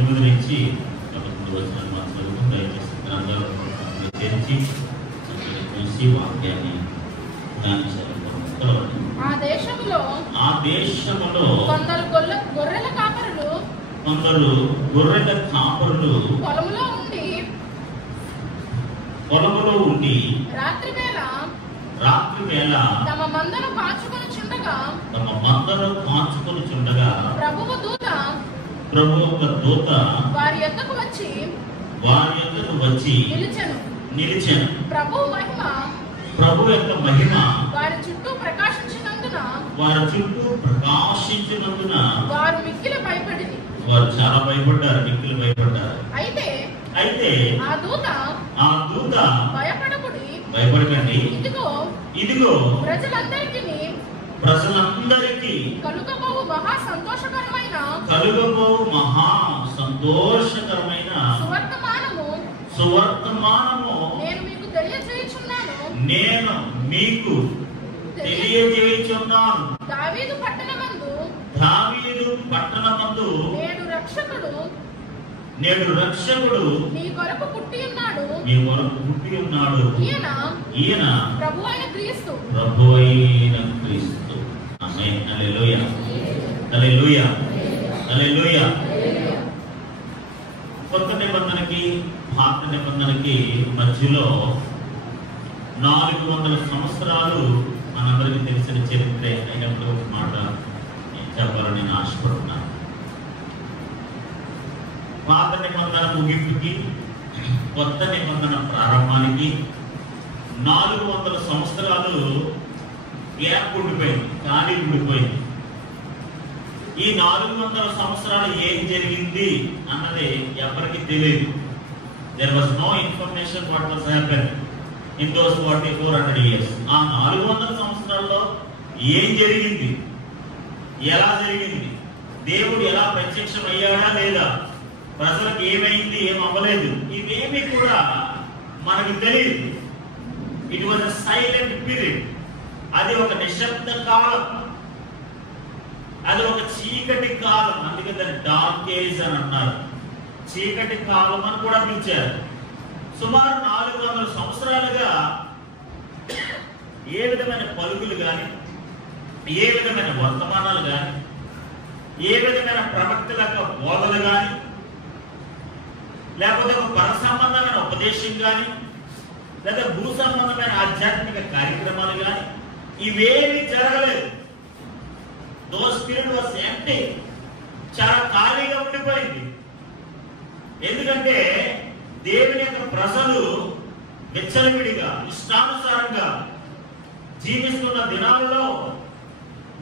8 నుంచి 11 వచనాలు మనం చదువుకుని దయచేసి గ్రంథాలు తెరిచి చూసి వాక్యాన్ని ధ్యానించాలి. ఆ దేశములో కొందరు గొర్రెల కాపరులు పొలములో ఉండి రాత్రి వేళ తమ మందను కాచుకొని చుండగా ప్రభు ఒక దూత వారి యొద్దకు వచ్చి నిలిచెను. ప్రభు యొక్క మహిమ వారి చుట్టూ ప్రకాశించినందున వారు మిక్కిలి భయపడింది. వారు చాలా భయపడ్డారు, మిక్కిలి భయపడ్డారు. అయితే ఆ దూత భయపడకండి, ఇదిగో ప్రజలందరికీ కలుగబోవు మహా సంతోషకరమైన సువర్తమానము నేను మీకు తెలియజేయుచున్నాను. దావీదు పట్టణమందు నేడు రక్షకుడు మీ కొరకు పుట్టి ఉన్నాడు. ఈయన ప్రభువైన క్రీస్తు. ఆమేన్. హల్లెలూయా, హల్లెలూయా, హల్లెలూయా. కొత్త నిబంధనకి పాత నిబంధనకి మధ్యలో 400 సంవత్సరాలు మనందరికీ తెలిసిన చరిత్రే అయినప్పుడు ఒక మాట చెప్పాలని నేను ఆశపడుతున్నాను. పాత నిబంధన ముగింపుకి కొత్త నిబంధన ప్రారంభానికి 400 సంవత్సరాలు గ్యాప్ ఉండిపోయింది, ఖాళీ ఉండిపోయింది. ఈ 400 సంవత్సరాలు ఏం జరిగింది అన్నది ఎవరికి తెలియదు. There was no information what was happened in those 400 years. ఆ 400 సంవత్సరాల్లో ఏం జరిగింది, ఎలా జరిగింది, దేవుడు ఎలా ప్రత్యక్షమయ్యాడా లేదా, ప్రజలకు ఏమైంది, ఏం అవ్వలేదు, ఇవేమి కూడా మనకు తెలియదు. It was a silent period. అది ఒక నిశ్శబ్ద కాలం, అది ఒక చీకటి కాలం. అందుకే దాన్ని డార్క్ ఏజ్ అని అన్నారు, చీకటి కాలం అని కూడా పిలిచారు. సుమారు 400 సంవత్సరాలుగా ఏ విధమైన పలుకులు కానీ, ఏ విధమైన వర్తమానాలు కానీ, ఏ విధమైన ప్రవక్తల బోధలు కానీ, లేకపోతే ఒక పర సంబంధమైన ఉపదేశం కానీ, లేదా భూ సంబంధమైన ఆధ్యాత్మిక కార్యక్రమాలు కానీ ఇవేమి జరగలేదు. దోస్ పీరియడ్ వాస్ ఎంప్టీ, చాలా ఖాళీగా ఉండిపోయింది. ఎందుకంటే దేవుని యొక్క ప్రజలు విచ్చలవిడిగా ఇష్టానుసారంగా జీవిస్తున్న దినాలలో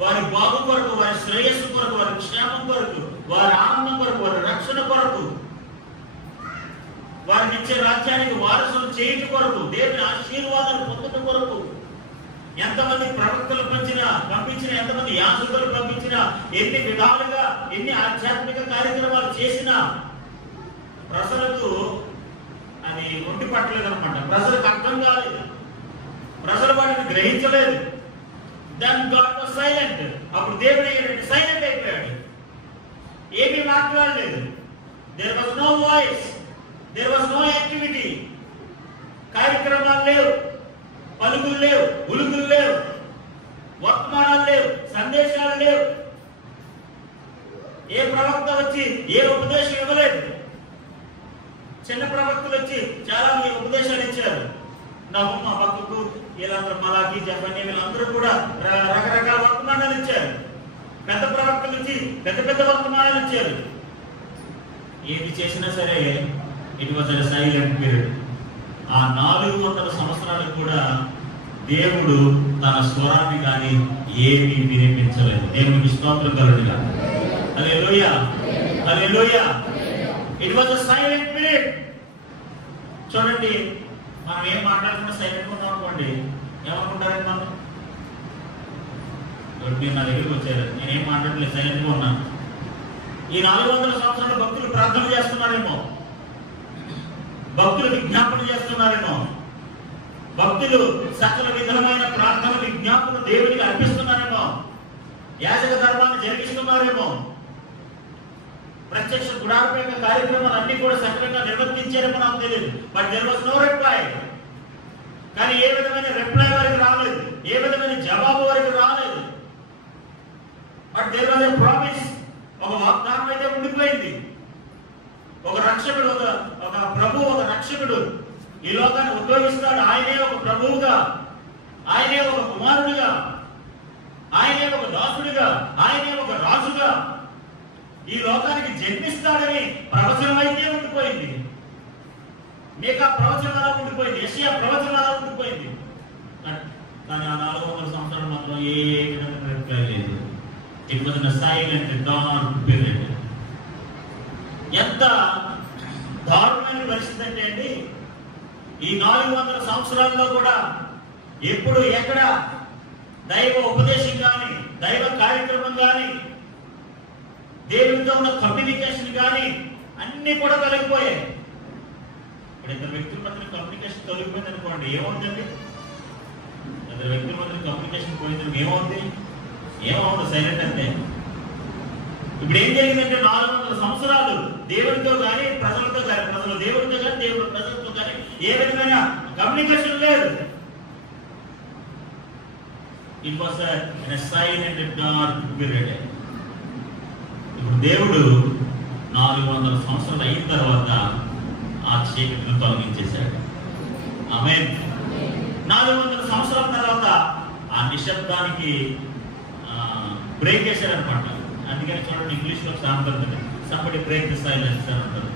వారి బాగు కొరకు, వారి శ్రేయస్సు కొరకు, వారి క్షేమం కొరకు, వారి ఆనందం కొరకు, వారి రక్షణ కొరకు, వారికి ఇచ్చే రాజ్యానికి వారసులు చేయటం కొరకు, దేవుని ఆశీర్వాదాలు పొందడం కొరకు ఎంతమంది ప్రవక్తలు పంపించిన, ఎంతమంది యాజకులు పంపించినా, ఎన్ని విధాలుగా ఎన్ని ఆధ్యాత్మిక కార్యక్రమాలు చేసినా ప్రజలకు అది ఒంటి పట్టలేదు అనమాట. ప్రజలకు అర్థం కాలేదు, ప్రజలు వాటిని గ్రహించలేదు. Then God was silent. అప్పుడు దేవుడు సైలెంట్ అయిపోయాడు, ఏమీ మాట్లాడలేదు. There was no voice, there was no activity. కార్యక్రమాలు లేవు, పలుకులు లేవు, ఉలుకులు లేవు, వర్తమానాలు లేవు, సందేశాలు లేవు. ఏ ప్రవక్త వచ్చి ఏ ఉపదేశం ఇవ్వలేదు. చిన్న ప్రవక్తలు వచ్చి చాలా మంది ఉపదేశాలు ఇచ్చారు. నహూము, హబక్కూకు, వీళ్ళందరూ, మలాకి, జెఫన్యా, వీళ్ళందరూ కూడా రకరకాల వర్తమానాలు ఇచ్చారు. పెద్ద ప్రవక్తలు వచ్చి పెద్ద పెద్ద వర్తమానాలు ఇచ్చారు. ఏది చేసినా సరే it was a silent period. ఆ 400 సంవత్సరాలు కూడా దేవుడు తన స్వరాన్ని కానీ ఏమీ వినిపించలేదు. దేవునికి స్తోత్రం కలుగునుగా. హల్లెలూయా, హల్లెలూయా. It was a silent period. చూడండి, మనం ఏం మాట్లాడకుండా సైలెంట్ ఉన్నాం అనుకోండి, ఏమనుకుంటారండి మనం? మీరు నా దగ్గరికి వచ్చారు, నేనేం మాట్లాడలేదు, సైలెంట్గా ఉన్నాను. ఈ 400 సంవత్సరాలు భక్తులు ప్రార్థన చేస్తున్నారేమో, భక్తులు విజ్ఞాపన చేస్తున్నారేమో, భక్తులు సకల విధమైన ప్రార్థన విజ్ఞాపన దేవుడికి అర్పిస్తున్నారేమో, యాజక ధర్మాన్ని జరిగిస్తున్నారేమో. ప్రత్యక్ష గుడారపు యొక్క కార్యక్రమాలు అన్ని కూడా సక్రమంగా నిర్వర్తించారేమో నాకు తెలియదు. But there was no reply. కానీ ఏ విధమైన రిప్లై వారికి రాలేదు, ఏ విధమైన జవాబు వారికి రాలేదు. But there was a promise. ఒక వాగ్దానం అయితే ఉండిపోయింది. ఒక రక్షకుడు, ఒక ప్రభు, ఒక రక్షకుడు ఈ లోకాన్ని ఉద్భవిస్తాడు. ఆయనే ఒక ప్రభువుగా, ఆయనే ఒక కుమారుడిగా, ఆయనే ఒక దాసుడిగా, ఆయనే ఒక రాజుగా ఈ లోకానికి జన్మిస్తాడని ప్రవచనం అయితే ఉండిపోయింది. మీకా ప్రవచనం అలా ఉండిపోయింది, యెషయా ప్రవచనం అలా ఉండిపోయింది. కానీ ఆ 400 సంవత్సరాలు మాత్రం ఏ విధమైన రిప్లై లేదు. It was a silent dark period. ఎంత దారుణమైన పరిస్థితి అంటే అండి, ఈ 400 సంవత్సరాల్లో కూడా ఎప్పుడు ఎక్కడ దైవ ఉపదేశం కానీ, దైవ కార్యక్రమం కానీ, దేవునితో ఉన్న కమ్యూనికేషన్ కానీ అన్ని కూడా తొలగిపోయాయి. ఇప్పుడు ఇద్దరు వ్యక్తుల మధ్య కమ్యూనికేషన్ తొలగిపోయింది అనుకోండి, ఏమవుతుంది? ఇద్దరు వ్యక్తుల మధ్య కమ్యూనికేషన్ పోయింది ఏమవుతుంది? ఏమవుతుంది? సైలెంట్ అంతే. ఇప్పుడు ఏం జరిగిందంటే 400 సంవత్సరాలు దేవుడితో కానీ, ప్రజలతో కానీ, ప్రజలు దేవుడితో కానీ, దేవుడు ప్రజలతో కానీ ఏ విధమైన కమ్యూనికేషన్ లేదు. It was a silent dark period. ఇప్పుడు దేవుడు 400 సంవత్సరాలు అయిన తర్వాత ఆ చీకటిని తొలగించేశాడు. ఆమేన్. 400 సంవత్సరాల తర్వాత ఆ నిశ్శబ్దానికి బ్రేక్ వేశారనమాట. అందుకని చూడండి, ఇంగ్లీష్ లో సామెత ఉంటుంది, సంబడి బ్రేక్ ది సైలెన్స్ అని అంటారు.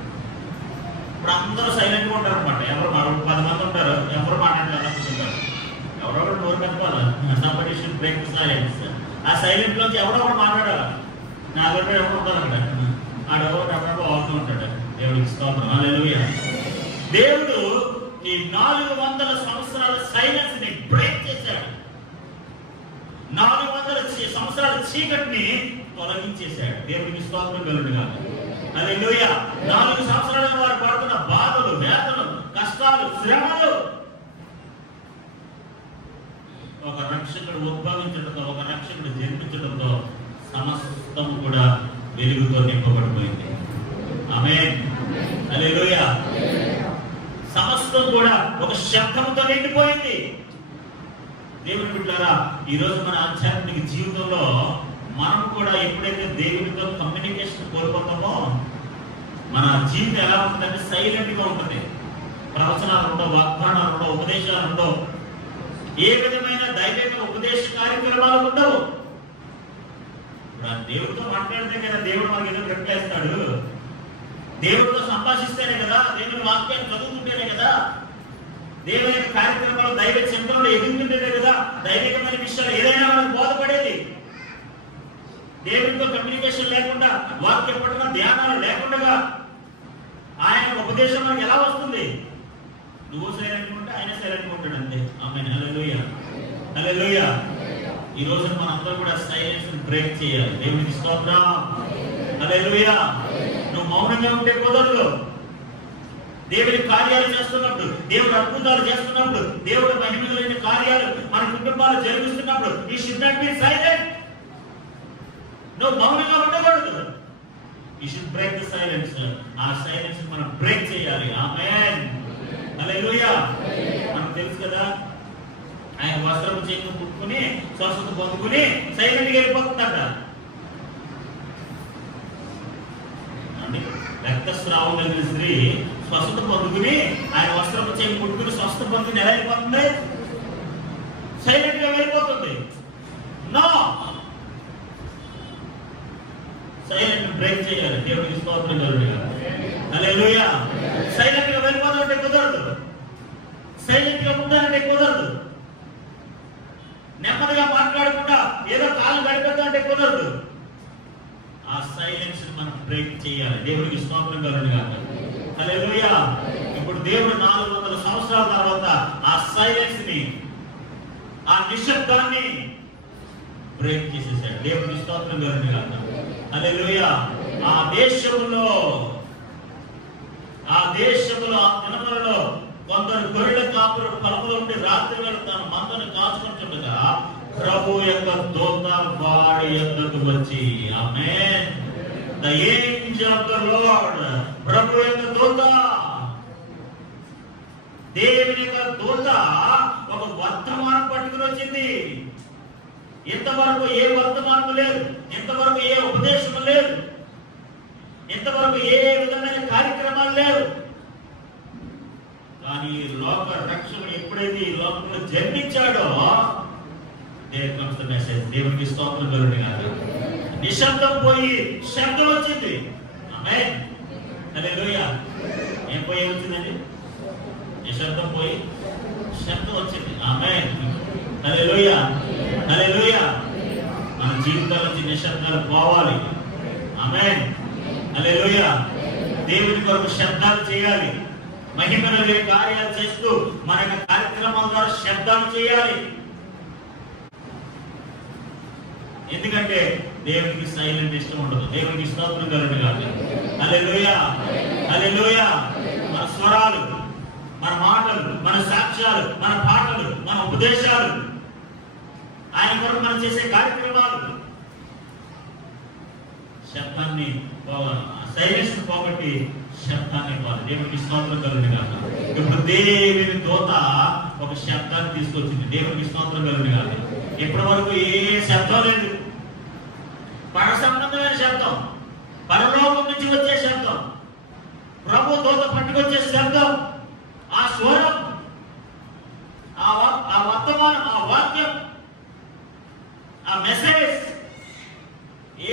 ఇప్పుడు అందరూ సైలెంట్ గా ఉంటారు అనమాట. ఎవరు 10 మంది ఉంటారు, ఎవరు మాట్లాడాలనుకుంటారు, ఎవరో నోరు కనుకోవాలి. Somebody should break the silence. ఆ సైలెంట్ లోంచి ఎవరో ఒకరు మాట్లాడాలి. నా దగ్గర ఎవరు ఉంటారు అక్కడ, ఆడెవరో అవుతూ ఉంటాడు. దేవుడికి స్తోత్రం, హల్లెలూయా. దేవుడు ఈ 400 సంవత్సరాల సైలెన్స్ ని బ్రేక్ చేశాడు. 400 సంవత్సరాల చీకటిని తొలగించేశాడు. దేవుడికి స్తోత్రం కలుగునుగా. హల్లెలూయా. 4 సంవత్సరాల వారు పడుతున్న బాధలు, వేదనలు, కష్టాలు, శ్రమలు ఒక రక్షకుడు ఉద్భవించడంతో, ఒక రక్షకుడు జన్మించడంతో సమస్తము కూడా వెలుగుతో నింపబడిపోయింది. ఆమేన్. హల్లెలూయా. సమస్తం కూడా ఒక శబ్దంతో నిండిపోయింది. దేవుని బిడ్డలారా, ఈ రోజు మన ఆధ్యాత్మిక జీవితంలో మనం కూడా ఎప్పుడైతే దేవునితో కమ్యూనికేషన్ కోల్పోతామో మన జీవితం ఎలా ఉంటుందంటే సైలెంట్ గా ఉంటుంది. ప్రవచనాలు ఉండవు, వాగ్దానాలు ఉండవు, ఉపదేశాలు ఉండవు, ఏ విధమైన దైవిక ఉపదేశ కార్యక్రమాలు ఉండవు. దేవుడితో మాట్లాడితే కదా దేవుడు మనకి ఏదో రిప్లై ఇస్తాడు. దేవుడితో సంభాషిస్తేనే కదా, దేవుని వాక్యాన్ని చదువుతుంటేనే కదా, దేవుని కార్యక్రమాలు దైవ చింతనలో ఎదుగుతుంటేనే కదా దైవికమైన విషయాలు ఏదైనా మనకు బోధపడేది. దేవుడితో కమ్యూనికేషన్ లేకుండా, వాక్య పఠన ధ్యానాలు లేకుండా ఆయన ఉపదేశం మనకి ఎలా వస్తుంది? నువ్వు సైలెంట్ ఉంటే ఆయన సైలెంట్ ఉంటాడు అంతే. ఆమేన్. హల్లెలూయా. హల్లెలూయా. ఈ రోజు మనందరం కూడా సైలెన్స్ బ్రేక్ చేయాలి. దేవునికి స్తోత్రం. హల్లెలూయా. నువ్వు మౌనంగా ఉంటే కుదరదు. దేవుడి కార్యాలు చేస్తున్నప్పుడు, దేవుడు అద్భుతాలు చేస్తున్నప్పుడు, దేవుడు మహిమలైన కార్యాలు మన కుటుంబాలు జరిగిస్తున్నప్పుడు ఈ షుడ్ నాట్ బి సైలెంట్. నువ్వు మౌనంగా ఉండకూడదు. You should break the silence. ఆ సైలెన్స్ మనం బ్రేక్ చేయాలి. ఆమేన్. హల్లెలూయా. మనకు తెలుసు కదా, ఆయన వస్త్రము చేతులు పుట్టుకుని స్వస్థత పొందుకుని సైలెంట్గా వెళ్ళిపోతుందట. రక్తస్రావం కలిగిన స్త్రీ స్వస్థత పొందుకుని ఆయన వస్త్రము చేతులు పుట్టుకుని స్వస్థత పొందుకుని ఎలా వెళ్ళిపోతుంది? సైలెంట్ గా వెళ్ళిపోతుంది. నో, సైలెంట్ బ్రేక్ చేయాలి. దేవుడికి స్తోత్రం కలుగునుగా. హల్లెలూయా. సైలెంట్ గా వెళ్ళిపోతానంటే కుదరదు. సైలెంట్ గా ఉంటానంటే కుదరదు. నెమ్మదిగా మాట్లాడకుండా ఏదో కాలు గడిపేద్దామంటే కుదరదు. ఆ సైలెన్స్ మనం బ్రేక్ చేయాలి. దేవుడికి స్తోత్రం కలుగునుగా. హల్లెలూయా. ఇప్పుడు దేవుడు 400 సంవత్సరాల తర్వాత ఆ సైలెన్స్ ని, ఆ నిశ్శబ్దాన్ని బ్రేక్ చేసేసాడు. దేవుడికి స్తోత్రం కలుగునుగా. హల్లెలూయా. ఆ దేశంలో ఆ దినములలో కొందరు గొర్రెల కాపురు పొలంలో ఉండి రాత్రి వేళ తన మందను కాచుకుంటుండగా ప్రభు యొక్క దూత వాడి యొద్దకు వచ్చి, ఆమేన్, the angel of the Lord, ప్రభు యొక్క దూత, దేవుని యొక్క దూత ఒక వర్తమానం పట్టుకుని వచ్చింది. ఇంతవరకు ఏ వర్తమానం లేదు, ఇంతవరకు ఏ ఉపదేశం లేదు, ఇంతవరకు ఏ విధమైన కార్యక్రమాలు లేవు. కానీ లోక రక్షకుడు ఎప్పుడైతే ఈ లోకంలో జన్మించాడో మెసేజ్, దేవునికి స్తోత్రం కలుగును గాక. నిశ్శబ్దం పోయి శబ్దం వచ్చింది. ఆమేన్, హల్లెలూయా. ఏం పోయి వచ్చిందండి? నిశ్శబ్దం పోయి శబ్దం వచ్చింది. ఆమేన్, హల్లెలూయా, హల్లెలూయా. మన జీవితాల నుంచి నిశ్శబ్దాలు పోవాలి. ఆమేన్, హల్లెలూయా. దేవుని కొరకు శబ్దాలు చేయాలి. మహిమల కార్యాలు చేస్తూ మన కార్యక్రమాల ద్వారా శబ్దాలు చేయాలి. ఎందుకంటే దేవునికి సైలెంట్ ఇష్టం ఉండదు. దేవునికి స్తోత్రం కలుగును గాక. హల్లెలూయా, హల్లెలూయా. మన స్వరాలు, మన మాటలు, మన సాక్ష్యాలు, మన పాటలు, మన ఉపదేశాలు, ఆయన కొరకు మనం చేసే కార్యక్రమాలు శబ్దాన్ని సైలెన్స్ పోగొట్టి శబ్దాన్ని ఇవ్వాలి. దేవునికి స్తోత్రం కలుగును గాక. ఇప్పుడు దేవుని దూత ఒక శబ్దాన్ని తీసుకొచ్చింది. దేవునికి స్తోత్రం కలుగును గాక. ఇప్పటి వరకు ఏ శబ్దం లేదు. పర సంబంధమైన శబ్దం, పరలోకం నుంచి వచ్చే శబ్దం, ప్రభు దూత పట్టుకొచ్చే శబ్దం, ఆ స్వరం, ఆ వర్తమానం, ఆ వాక్యం, ఆ మెసేజ్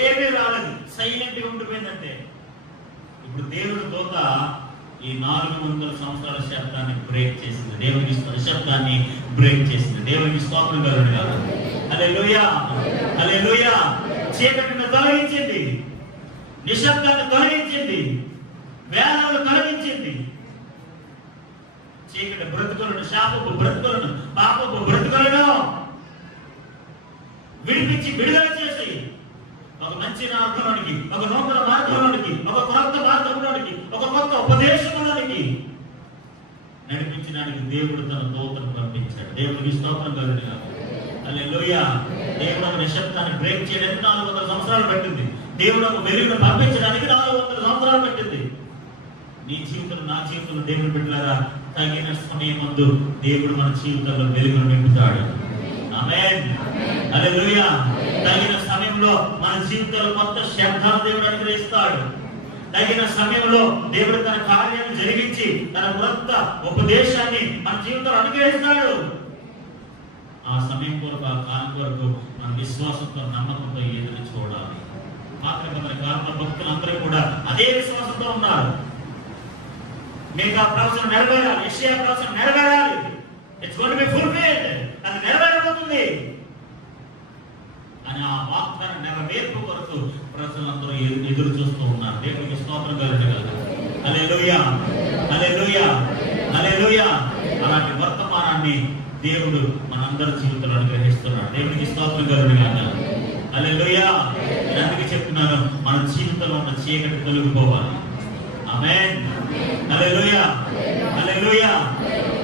ఏమీ రాలేదు. సైలెంట్గా ఉండిపోయిందంటే ఇప్పుడు దేవుని దూత ఈ 400 సంవత్సరాల శబ్దాన్ని బ్రేక్ చేసింది. దేవునికి శబ్దాన్ని బ్రేక్ చేసింది. దేవునికి స్తోత్రం కలుగును గాక. హల్లెలూయా, హల్లెలూయా. చీకటిని తొలగించింది, నిశ్శబ్దాన్ని తొలగించింది, వేదనలు తొలగించింది. చీకటి బ్రతుకులను, శాపపు బ్రతుకులను, పాపపు బ్రతుకులను విడిపించి విడుదల చేసి ఒక మంచి మార్గంలోనికి, ఒక నూతన మార్గంలోనికి, ఒక కొత్త మార్గంలోనికి, ఒక కొత్త ఉపదేశంలోనికి నడిపించడానికి దేవుడు తన దూతను పంపించాడు. దేవుడికి స్తోత్రం కలుగును గాక. హల్లెలూయా. దేవుడు ఒక నిశ్శబ్దాన్ని బ్రేక్ చేయడానికి 400 సంవత్సరాలు పట్టింది. దేవుడు ఒక వెలుగును పంపించడానికి 400 సంవత్సరాలు పట్టింది. నీ జీవితంలో, నా జీవితంలో దేవుడు బిడ్డలారా తగిన సమయమందు దేవుడు మన జీవితంలో వెలుగును నింపుతాడు. ఆమేన్, హల్లెలూయా. తగిన సమయంలో మన జీవితంలో కొత్త శబ్దాలు దేవుడు అనుగ్రహిస్తాడు. తగిన సమయంలో దేవుడు తన కార్యాన్ని జరిగించి తన కొత్త ఉపదేశాన్ని మన జీవితంలో అనుగ్రహిస్తాడు. ఆ సమయం కొరకు, ఆ కాలం కొరకు మన విశ్వాసంతో, నమ్మకంతో ఎదురు చూడాలి. మాత్రమే మన కాలంలో భక్తులందరూ కూడా అదే విశ్వాసంతో ఉన్నారు. మీకు ఆ ప్రవచన నెరవేరాలి, యెషయా ప్రవచన నెరవేరాలి. It's going to be fulfilled. అది నెరవేరబోతుంది అని ఆ వాగ్దాన నెరవేర్పు కొరకు ప్రజలందరూ ఎదురు చూస్తూ ఉన్నారు. దేవునికి స్తోత్రం కలుగును గాక. హల్లెలూయా, హల్లెలూయా, హల్లెలూయా. అలాంటి వర్తమానాన్ని దేవుడు మనందరి జీవితంలో అనుగ్రహిస్తున్నాడు. దేవునికి స్తోత్రం కలుగును గాక. హల్లెలూయా. నేను అందుకే చెప్తున్నాను, మన జీవితంలో ఉన్న చీకటి తొలగిపోవాలి. ఆమేన్, హల్లెలూయా, హల్లెలూయా.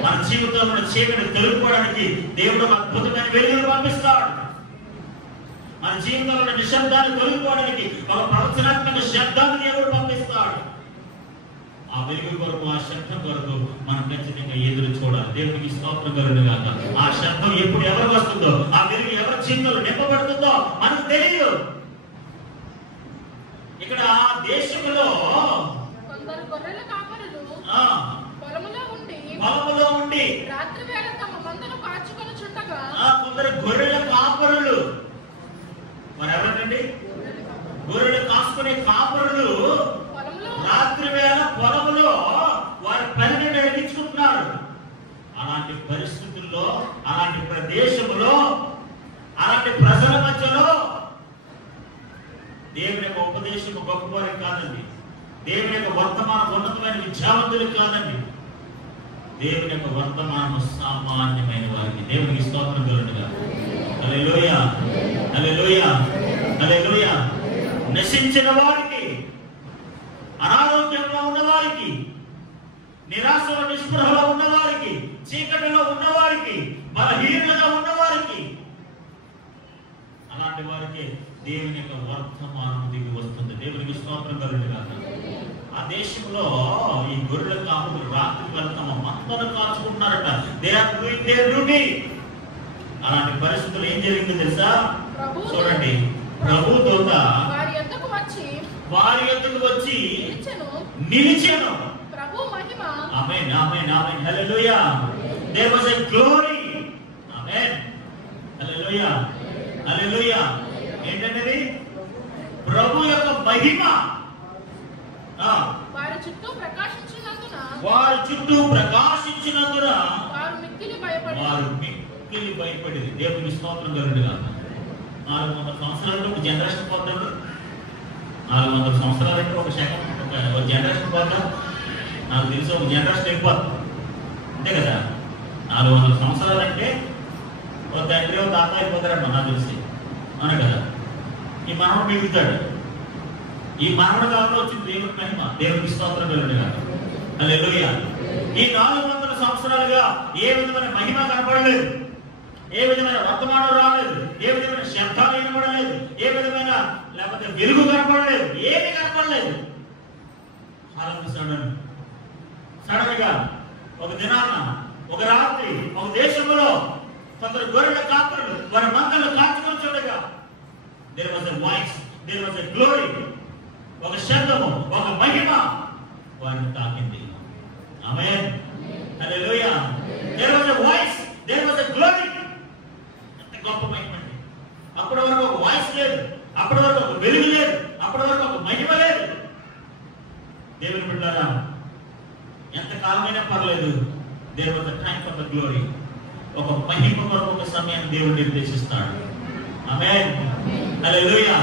మన జీవితంలో ఉన్న చీకటి తొలగిపోవడానికి దేవుడు ఒక అద్భుతమైన వెలుగును పంపిస్తాడు. మన జీవితంలో ఉన్న నిశ్శబ్దాన్ని తొలగిపోవడానికి ఒక ప్రవచనాత్మక శబ్దాన్ని దేవుడు పంపిస్తాడు. ఆ వెలుగు కొరకు, ఆ శబ్దం కొరకు మనం ఖచ్చితంగా ఎదురు చూడాలి. దేవునికి స్తోత్రం కలుగును గాక. ఆ శబ్దం ఎప్పుడు ఎవరికి వస్తుందో, ఆ వెలుగు ఎవరి జీవితంలో నింపబడుతుందో మనకు తెలియదు. ఇక్కడ ఆ దేశంలో కొందరు గొర్రెల కాపరులు పొలములో ఉండి రాత్రి వేళ తమ మందను కాచుకొనుచుండగా, కొందరు గొర్రెల కాపరులు, మరి ఎవరండి? గొర్రెలు కాసుకునే కాపరులు రాత్రి వేళ పొలములో వారి పనిని నిర్వహించుకుంటున్నారు. అలాంటి పరిస్థితుల్లో, అలాంటి ప్రదేశంలో, అలాంటి ప్రజల మధ్యలో దేవుని యొక్క ఉపదేశం గొప్పవారికి కాదండి. దేవుని యొక్క వర్తమానం ఉన్నతమైన విద్యావంతులకు కాదండి. దేవుని యొక్క వర్తమానం సామాన్యమైన వారికి. దేవునికి స్తోత్రం కలుగును గాక. హల్లెలూయా, హల్లెలూయా, హల్లెలూయా. నశించిన వారికి, అనారోగ్యంలో ఉన్నవారికి, నిరాశలో నిస్పృహలో ఉన్నవారికి, చీకటిలో ఉన్నవారికి, బలహీనతగా ఉన్నవారికి, అలాంటి అలాంటి వారికి దేవుని యొక్క వర్తమానం దిగి వస్తుంది. దేవునికి స్తోత్రం కలుగును గాక. ఆ దేశంలో ఈ గొర్రెల కాపులు రాత్రి వెళ్తాము మందను కాచుకుంటున్నారట. They are doing their duty. అలాంటి పరిస్థితులు ఏం జరిగిందో తెలుసా? చూడండి, ప్రభు దూత వారి యొద్దకు వచ్చి నిలిచెను. ప్రభు మహిమ. ఆమేన్ ఆమేన్ ఆమేన్. హల్లెలూయా. There was a glory. ఆమేన్. హల్లెలూయా హల్లెలూయా. ఏంటంటే ప్రభు యొక్క మహిమ వారి చుట్టూ ప్రకాశించినందున వారు మిక్కిలి భయపడి దేవునికి స్తోత్రం కలుగునుగా. 400 సంవత్సరాలు ఒక జనరేషన్ పోతాడు. 400 సంవత్సరాలంటే ఒక శకం, ఒక జనరేషన్ పోతా. నాకు తెలిసి ఒక జనరేషన్ అయిపోతుంది, అంతే కదా. 400 సంవత్సరాలంటే ఒక తండ్రి ఒక తాత అయిపోతారమ్మా నాకు తెలిసి, అవునా కదా. ఈ మనవడు మిగులుతాడు. ఈ మనవడు కాలంలో వచ్చింది దేవుని మహిమ. దేవునికి స్తోత్రం కలుగునుగా. హల్లెలూయా. ఈ 400 సంవత్సరాలుగా ఏ విధమైన మహిమ కనపడలేదు, ఏ విధమైన వర్తమానం రాలేదు, ఏ విధమైన శబ్దాలు వినపడలేదు, ఏ విధమైన లేకపోతే వెలుగు కనపడలేదు, ఏమి కనపడలేదు. సడన్ గా ఒక దినాన, ఒక రాత్రి, ఒక దేశంలో కొందరు గొర్రెల కాపరులు వారి మందలు కాచుకొని చూడగా there was a voice, there was a glory. ఒక శబ్దము, ఒక మహిమ వారిని తాకింది. ఆమేన్. హల్లెలూయా. There was a voice, there was a glory. ఎంత గొప్ప మహిమ అండి. అప్పటి వరకు ఒక వాయిస్ లేదు, అప్పటి వరకు ఒక వెలుగు లేదు, అప్పటి వరకు ఒక మహిమ లేదు. దేవుని బిడ్డలారా, ఎంత కాలమైనా పర్లేదు, there was a time for the glory. ఒక మహిమ కొరకు ఒక సమయాన్ని దేవుడు నిర్దేశిస్తాడు. ఆమేన్. హల్లెలూయా.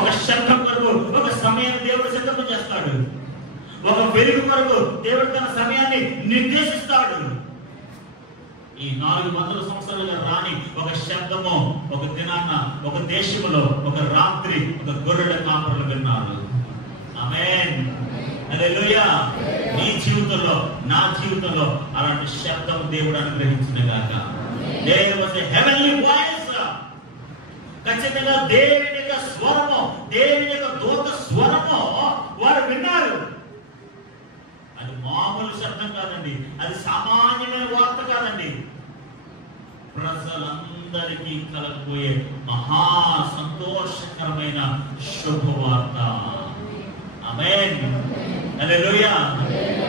ఒక శబ్దం కొరకు ఒక సమయాన్ని దేవుడు సిద్ధం చేస్తాడు. ఒక వెలుగు కొరకు దేవుడు తన సమయాన్ని నిర్దేశిస్తాడు. ఈ 400 సంవత్సరాలుగా రాని ఒక శబ్దము ఒక దినాన, ఒక దేశంలో, ఒక రాత్రి, ఒక గొర్రెల కాపరులు విన్నారు. ఆమేన్. హల్లెలూయా. నీ జీవితంలో, నా జీవితంలో అలాంటి శబ్దం దేవుడు అనుగ్రహించిన గాక. There was a heavenly voice. ఖచ్చితంగా దేవుని యొక్క స్వరము, దేవుని యొక్క దూత స్వరము వారు విన్నారు. అది మామూలు శబ్దం కాదండి, అది సామాన్యమైన వార్త కాదండి. ప్రజలందరికీ కలగబోయే మహా సంతోషకరమైన శుభవార్త. ఆమేన్. హల్లెలూయా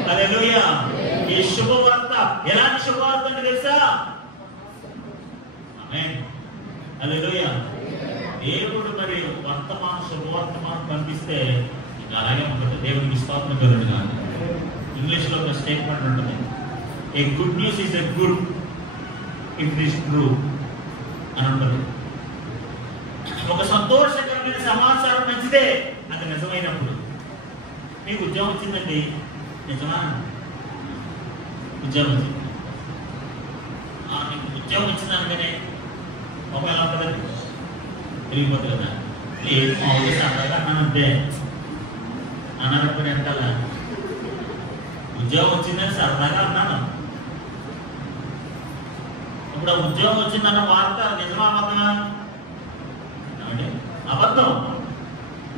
హల్లెలూయా. ఈ శుభవార్త ఎలాంటి శుభవార్త అంటే తెలుసా? ఆమేన్. హల్లెలూయా. దేవుడు మరి వర్తమాన శుభవర్తమానం పంపిస్తే ఇంకా అలాగే ఉంటుంది. దేవుడికి స్తోత్రం కలుగునుగా. ఇంగ్లీష్ లో ఒక స్టేట్మెంట్ ఉంటుంది, a good news is a good if it is true అని ఉంటుంది. ఒక సంతోషకరమైన సమాచారం మంచిదే, అది నిజమైనప్పుడు. మీకు ఉద్యోగం వచ్చిందండి, నిజమా? ఉద్యోగం వచ్చింది, మీకు ఉద్యోగం వచ్చిందనగానే ఒకవేళ ఉంటుందండి, తిరిగిపోతుంది కదా. మామూలుగా సరదాగా అన్నానంటే అన్నారప్పుడు వెనకాల ఉద్యోగం వచ్చిందని సరదాగా అన్నాను. ఇప్పుడు ఆ ఉద్యోగం వచ్చిందన్న వార్త నిజమా అబద్ధమా? అంటే అబద్ధం.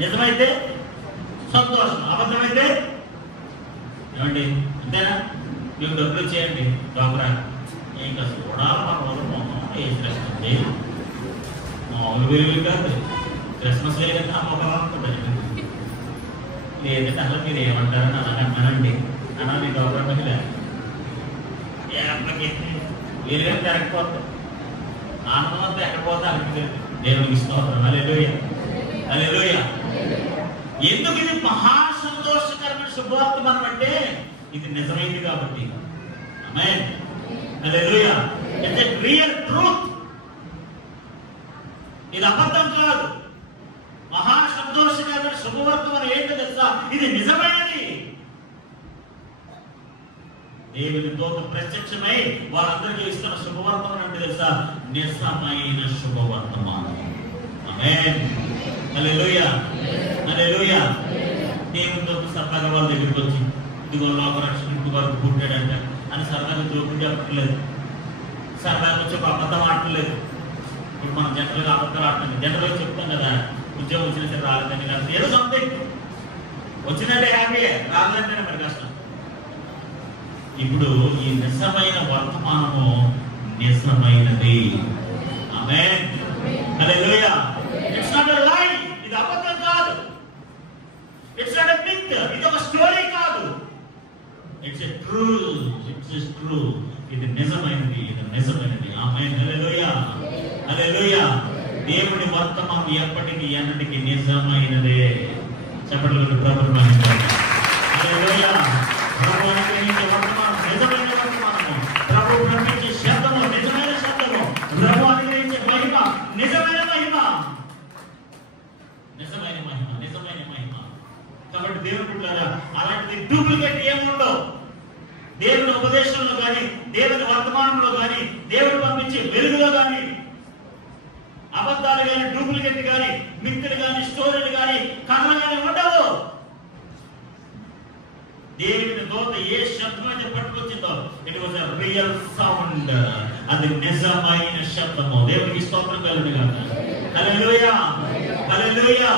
నిజమైతే సంతోషం, అబద్ధమైతే ఏమండి అంతేనా? మీకు డబ్బులు చేయండి డాక్టరా, ఇంకా చూడాలి మన వాళ్ళు మొహం ఏ శ్రమిస్తుంది. మామూలు వేలు కాదు, క్రిస్మస్ లేదంటే ఆ మొక్క ఉంటుంది. లేదంటే అసలు మీరు ఏమంటారని అలాగే అన్నానండి అన్నా. మీ డాక్టర్ మహిళ వేరుగా తిరగకపోతుంది, ఆనందం అంతా ఎక్కడిపోతే అక్కడికి. దేవునికి స్తోత్రం. హల్లెలూయా హల్లెలూయా. ఎందుకు ఇది మహా సంతోషకరమైన శుభవర్తమానం అంటే ఇది నిజమైంది కాబట్టి. ఆమేన్. హల్లెలూయా. It's a real truth. ఇది అబద్ధం కాదు. మహా సంతోషకరమైన శుభవర్తమానం ఏంటో తెలుసా? ఇది నిజమైనది. దేవుని దూత ప్రత్యక్షమై వారందరికీ ఇస్తున్న శుభవర్తమానం అంటే తెలుసా? నిజమైన శుభవర్తమానం. ఆమేన్. హల్లెలూయా హల్లెలూయా. దేవుని దూత సరదాగా వాళ్ళ దగ్గరికి వచ్చి ఇదిగో లోకరక్షకుడి వరకు పుట్టాడంట అని సరదాగా జోకులు చెప్పట్లేదు, సరదాగా వచ్చి ఒక అబద్ధం ఆడలేదు. ఇప్పుడు మనం జనరల్గా అబద్ధాలు ఆడుతుంది, జనరల్గా చెప్తాం కదా, ఉద్యోగం వచ్చిన సరే రాలేదని, లేకపోతే ఏదో సంథింగ్ వచ్చినట్టే హ్యాపీ, రాలేదంటేనే మరి కష్టం. ఇప్పుడు ఈ నిజమైన వర్తమానము నిజమైనది. ఆమేన్, హల్లెలూయా. ఇట్స్ నాట్ ఎ లై, ఇది అబద్ధం కాదు. ఇట్స్ నాట్ ఎ మిత్, ఇది ఒక స్టోరీ కాదు. It's a truth, it's a truth. ఇది నిజమైనది, ఇది నిజమైనది. ఆమేన్, హల్లెలూయా, హల్లెలూయా. దేవుని వర్తమానం ఎప్పటికీ ఎన్నటికీ నిజమైనదే. చెప్పండి ప్రభువుని మహిమపరచండి. హల్లెలూయా. ప్రభు అనుగ్రహించే వర్తమానం నిజమైన వర్తమానము. ప్రభు పంపించే శబ్దము నిజమైన శబ్దము. ప్రభు అనుగ్రహించే మహిమ నిజమైన మహిమ, నిజమైన మహిమ, నిజమైన మహిమ. కాబట్టి దేవుని బిడ్డలారా, అలాంటిది డూప్లికేట్ ఏముండవు. దేవుని ఉపదేశంలో కానీ, దేవుని వర్తమానంలో కానీ, దేవుడు పంపించే వెలుగులో కానీ అబద్ధాలు కానీ, డూప్లికేట్ కానీ, మిత్తులు కానీ, స్టోరీలు కానీ, కథలు కానీ ఉండవు. దేవుని దూత ఏ శబ్దం అయితే పట్టుకొచ్చిందో, it was a real sound. అది నిజమైన శబ్దము. దేవునికి స్తోత్రం కలుగును గాక. హల్లెలూయా, హల్లెలూయా.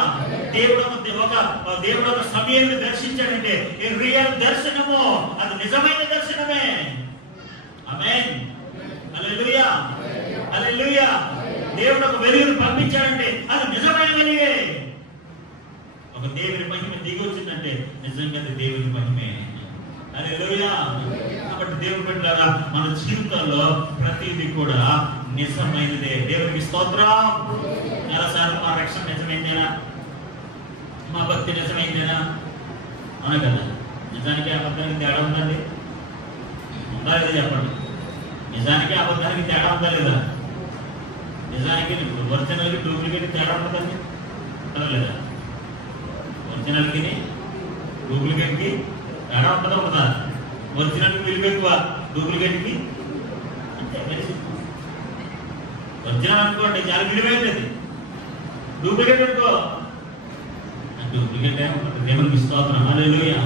దేవుడు ఒక సమయాన్ని దర్శించాడంటే రియల్ దర్శనము, అది నిజమైన దర్శనమే. ఆమేన్, హల్లెలూయా, హల్లెలూయా. దేవుడు ఒక వెలుగును పంపించాడంటే అది నిజమైన వెలుగే. ఒక దేవుని మహిమ దిగి వచ్చిందంటే నిజంగా అది దేవుని మహిమే. హల్లెలూయా. కాబట్టి దేవుని బిడ్డలారా, మన జీవితంలో ప్రతిదీ కూడా నిజమైనదే. దేవునికి స్తోత్రం. చాలాసార్లు మా రక్షణ నిజమైందేనా, మా భక్తి నిజమైందేనా? అవునా కదా? నిజానికి అబద్ధానికి తేడా ఉందండి? ఉందా లేదా చెప్పండి. నిజానికి అబద్ధానికి తేడా ఉందా లేదా? నిజానికి ఒరిజినల్కి డూప్లికేట్ తేడా ఉంటుందండి, లేదా? ఒరిజినల్కి డూప్లికేట్కి తేడా ఉంటుందా ఉండదా? ఒరిజినల్కి విలువ ఎక్కువ, డూప్లికేట్కి అంతే. ఒరిజినల్ అనుకోండి చాలా విలువైనది, డూప్లికేట్ అనుకో డూప్లికేట్ ఉంటుంది. దేవునికి స్తోత్రం, హల్లెలూయా.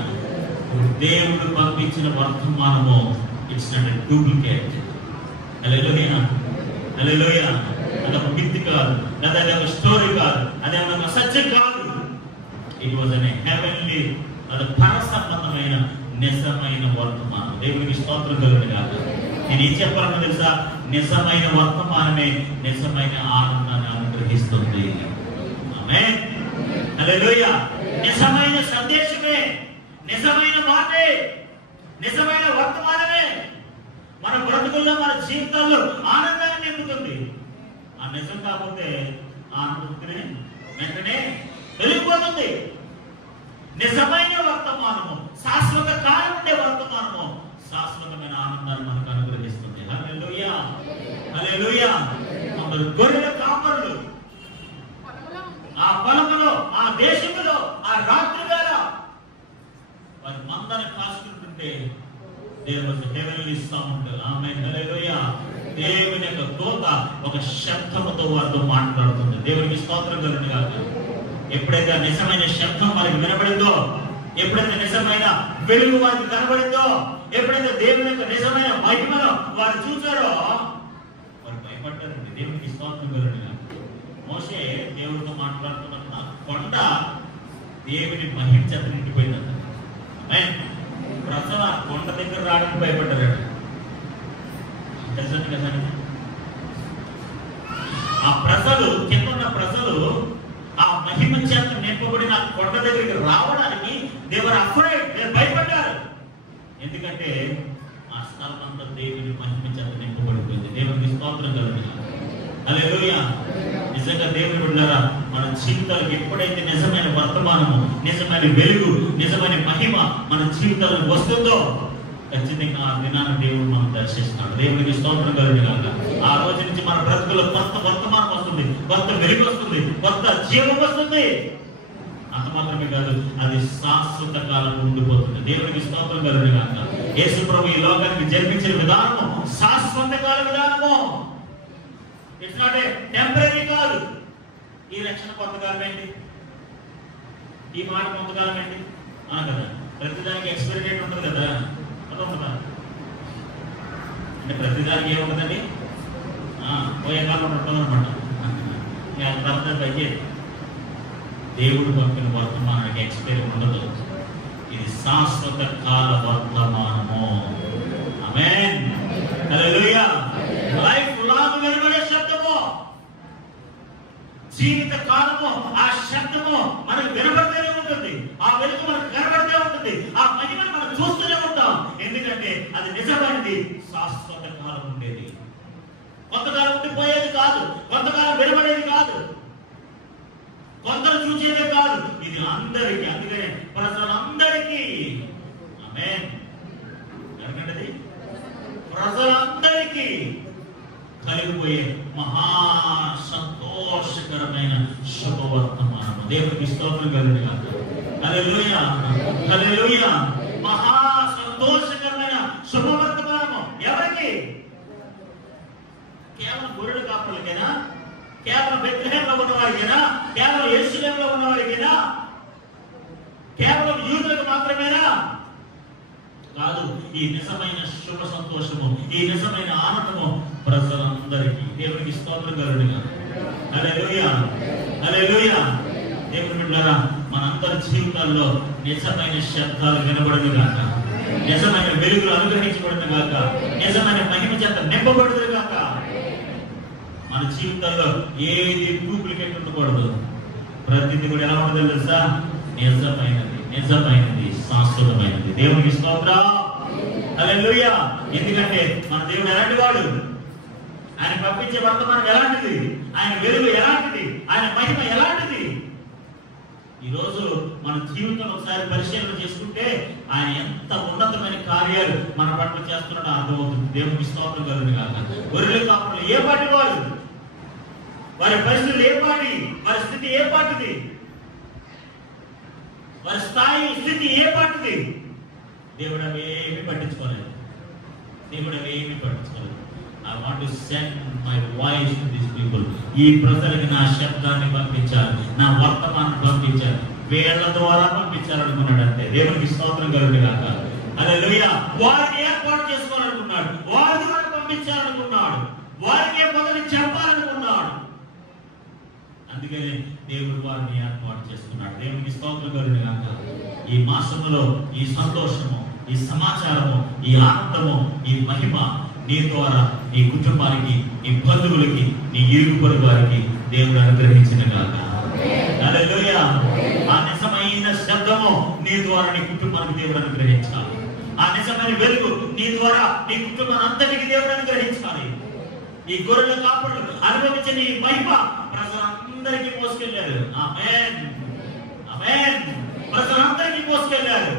దేవుడు పంపించిన వర్తమానము ఇట్స్ నాట్ ఎ డూప్లికేట్. హల్లెలూయా, హల్లెలూయా. అదొక మిత్ కాదు, లేదా అదొక స్టోరీ కాదు, అదేమన్నా సత్యం కాదు. ఇట్ వాజ్ అన్ హెవెన్లీ, అది పర సంబంధమైన నిజమైన వర్తమానం. దేవునికి స్తోత్రం కలుగును గాక. నేను ఏం చెప్పాలని తెలుసా? నిజమైన వర్తమానమే నిజమైన ఆనందాన్ని అనుగ్రహిస్తుంది. ఆమేన్, హల్లెలూయా. నిజమైన సందేశమే, నిజమైన మాటే, నిజమైన వర్తమానమే మన బ్రతుకుల్లో, మన జీవితాల్లో ఆనందాన్ని నింపుతుంది. ఆ నిజం కాకపోతే ఆనందనే వెంటనే వెళ్ళిపోతుంది. నిజమైన వర్తమానము, శాశ్వత కాలం ఉండే వర్తమానము శాశ్వతమైన ఆనందాన్ని మనకు అనుగ్రహిస్తుంది. హల్లెలూయా, హల్లెలూయా. కొందరు గొర్రెల కాపరులు ఆ పొలములో, ఆ దేశంలో, ఆ రాత్రి వేళ వారి మందని కాసుకుంటుంటే దేవుని హెవెన్లీ సౌండ్. ఆమేన్, హల్లెలూయా. దేవుని యొక్క దూత ఒక శబ్దముతో వారితో మాట్లాడుతుంది. దేవునికి స్తోత్రం కలుగును గాక. ఎప్పుడైతే నిజమైన శబ్దం వారికి వినబడిందో, ఎప్పుడైతే నిజమైన వెలుగు వారికి కనబడిందో, ఎప్పుడైతే దేవుని యొక్క నిజమైన మహిమను వారు చూసారో వారు భయపడ్డారండి. దేవునికి స్తోత్రం కలుగును గాక. మోషే దేవుడితో మాట్లాడుతున్న కొండ దేవుని మహిమ చేత నిండిపోయిందంట. ప్రజలు ఆ కొండ దగ్గర రావడానికి భయపడ్డారు. తెలుసండి కదా? ఆ ప్రజలు, కింద ఉన్న ప్రజలు ఆ మహిమ చేత నింపబడిన కొండ దగ్గరికి రావడానికి దేవర్ అఫ్రైడ్, భయపడ్డారు. ఎందుకంటే ఆ స్థలం అంతా దేవుని మహిమ చేత నింపబడిపోయింది. దేవునికి స్తోత్రం కలుగును. హల్లెలూయా. నిజంగా దేవుని బిడ్డలారా, మన జీవితాలకు ఎప్పుడైతే నిజమైన వర్తమానము, నిజమైన వెలుగు, నిజమైన మహిమ మన జీవితాలకు వస్తుందో ఖచ్చితంగా ఆ దినాన్ని దేవుడు మనం దర్శిస్తున్నాడు. దేవునికి స్తోత్రం కలుగును గాక. ఆ రోజు నుంచి మన బ్రతుకులో కొత్త వర్తమానం వస్తుంది, కొత్త వెలుగు వస్తుంది, కొత్త జీవం వస్తుంది. అంత మాత్రమే కాదు, అది శాశ్వత కాలం ఉండిపోతుంది. దేవునికి స్తోత్రం కలుగును గాక. యేసు ప్రభు ఈ లోకానికి జన్మించిన విధానము శాశ్వత కాల విధానము. ఇట్స్ నాట్ ఏ టెంపరీ కాదు. ఈ రక్షణ కొంతకాలం ఏంటి, ఈ మాట కొంతకాలం ఏంటి కదా. ప్రతిదానికి ఎక్స్పైరీ డేట్ ఉంటుంది కదా, అది ఉంటుందా? అంటే ప్రతిదానికి ఏముంటుందండి, పోయే కాలం ఉంటుంది అనమాట. దేవుడు పంపిన వర్తమానానికి ఎక్స్పైరీ ఉండదు. ఇది శాశ్వత కాల వర్తమానము. ఆమేన్. హల్లెలూయా. లైఫ్ లాంగ్ వెలువడే శబ్దము, జీవిత కాలము ఆ శబ్దము మనకు వినబడుతూనే ఉంటుంది. ఆ వెలుగు మనకు కనబడుతూ ఉంటుంది. ఆ మహిమను మనం చూస్తూనే ఉంటాం. ఎందుకంటే అది నిజమైనది, శాశ్వత కాలం ఉండేది. కొంతకాలం ఉండిపోయేది కాదు, కొంతకాలం వినబడేది కాదు, కొందరు చూసేదే కాదు. ఇది అందరికీ, అందుకనే ప్రజలందరికీ. ఆమేన్. ఎందుకంటే ప్రజలందరికీ కలిగిపోయే మహా సంతోషకరమైన శుభవర్తమానము. దేవునికి స్తోత్రం కలుగుగాక. హల్లెలూయా, హల్లెలూయా. మహా సంతోషకరమైన శుభవర్తమానము ఎవరికి? కేవలం గొర్రెల కాపరులకేనా? కేవలం బెత్లెహేంలో ఉన్నవారికేనా? కేవలం యెరూషలేములో ఉన్నవారికేనా? కేవలం యూదులకు మాత్రమేనా? కాదు. ఈ నిజమైన శుభ సంతోషము, ఈ నిజమైన ఆనందము ప్రజలందరికీ. దేవునికి స్తోత్రం కలుగుగాక. హల్లెలూయా, హల్లెలూయా. దేవుని బిడ్డలారా, మనందరి జీవితాల్లో నిజమైన శబ్దాలు వినబడునుగాక, నిజమైన వెలుగులు అనుగ్రహించబడునుగాక, నిజమైన మహిమ చేత నింపబడునుగాక. మన జీవితాల్లో ఏది డూప్లికేట్ ఉండకూడదు. ప్రతిదీ కూడా ఎలా ఉండదు తెలుసా? నిజమైనది, నిజమైనది, శాశ్వతమైనది. దేవునికి స్తోత్రం. హల్లెలూయా. ఎందుకంటే మన దేవుడు ఎలాంటి వాడు? ఆయన పంపించే వర్తమానం ఎలాంటిది? ఆయన వెలుగు ఎలాంటిది? ఆయన మహిమ ఎలాంటిది? ఈరోజు మన జీవితం ఒకసారి పరిశీలన చేసుకుంటే ఆయన ఎంత ఉన్నతమైన కార్యాలు మన పట్ల చేస్తున్నాడో అర్థమవుతుంది. దేవునికి స్తోత్రం కలుగుగాక. గొర్రెల కాపరులు ఏ పాటి వారు? వారి పరిస్థితులు ఏ పాటి? వారి స్థితి ఏ పాటిది? వారి స్థాయి స్థితి ఏ పాటిది? దేవుడు అవి ఏమి పట్టించుకోలేదు. దేవుడు అవి ఏమి పట్టించుకోలేదు. I want to send my voice to these people. ఈ ప్రజలకు నా శబ్దాన్ని పంపించాలి, నా వర్తమానం పంపించాలి, వీళ్ళ ద్వారా పంపించాలనుకున్నాడు అంతే. దేవునికి స్తోత్రం కలుగుగాక. హల్లెలూయా. వారిని ఏర్పాటు చేసుకోవాలనుకున్నాడు, వారి ద్వారా పంపించాలనుకున్నాడు, వారికి మొదలు చెప్పాలనుకున్నాడు. అందుకని దేవుడు వారిని ఏర్పాటు చేసుకున్నాడు. దేవునికి స్తోత్రం కలుగుగాక. ఈ మాసంలో ఈ సంతోషము, ఈ సమాచారము, ఈ ఆనందము, ఈ మహిమ నీ ద్వారా నీ కుటుంబానికి, నీ బంధువులకి, నీ ఇరుగు పొరుగు వారికి దేవుడు అనుగ్రహించిన గాక. హల్లెలూయా. ఆ నిజమైన శబ్దము నీ ద్వారా నీ కుటుంబానికి దేవుడు అనుగ్రహించాలి. ఆ నిజమైన వెలుగు నీ ద్వారా నీ కుటుంబాన్ని అంతటికి దేవుడు అనుగ్రహించాలి. ఈ గొర్రెల కాపరులు అనుభవించిన ఈ మహిమ ప్రజలందరికీ మోసుకెళ్లారు. ఆమేన్, ఆమేన్. ప్రజలందరికీ మోసుకెళ్లారు.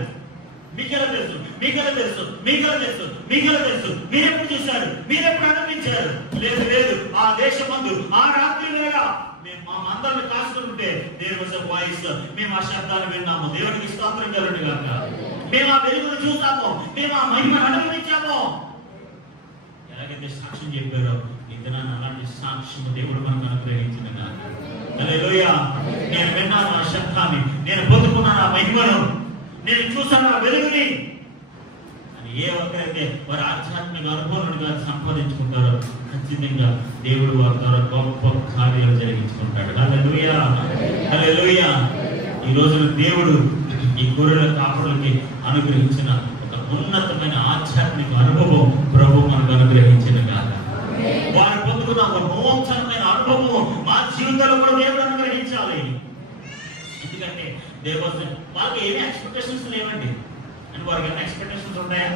మీకెలా తెలుసు? మీకెలా తెలుసు? మీకెలా తెలుసు? మీకెలా తెలుసు? మీరెప్పుడు చూశారు? మీరెప్పుడు అనిపించారు? లేదు లేదు. ఆ దేశమందు ఆ రాత్రి వేళ మేము మా మందరిని కాసుకుంటే దేర్ వాస్ ఎ వాయిస్. మేము ఆ శబ్దాన్ని విన్నాము. దేవునికి స్తోత్రం కలుగుగాక. మేము ఆ వెలుగును చూసాము, మేము ఆ మహిమను అనుభవించాము. ఎలాగైతే సాక్ష్యం చెప్పారో ఇతను అలాంటి సాక్ష్యం దేవుడు మనకు అనుగ్రహించిన గాక. హల్లెలూయా. నేను విన్నాను ఆ శబ్దాన్ని, నేను పొందుకున్నాను ఆ మహిమను, నేను చూసాను ఆ వెలుగుని అని ఏ ఒక్కరైతే వారి ఆధ్యాత్మిక అనుభవాలుగా సంపాదించుకుంటారో ఖచ్చితంగా దేవుడు వారి ద్వారా గొప్ప కార్యాలు జరిగించుకుంటాడు. హల్లెలూయా, హల్లెలూయా. ఈ రోజు దేవుడు ఈ గొర్రెల కాపరులకి అనుగ్రహించిన ఒక ఉన్నతమైన ఆధ్యాత్మిక అనుభవం ప్రభు మనకు అనుగ్రహించిన కాదు. వారు పొందుకున్న ఒక నూతనమైన అనుభవం మా జీవితంలో కూడా దేవుడు అనుగ్రహించాలి. ఎందుకంటే దేవుడు వాళ్ళకి ఏమి ఎక్స్పెక్టేషన్స్ లేవండి. అంటే వారికి ఏమైనా ఎక్స్పెక్టేషన్స్ ఉంటాయా?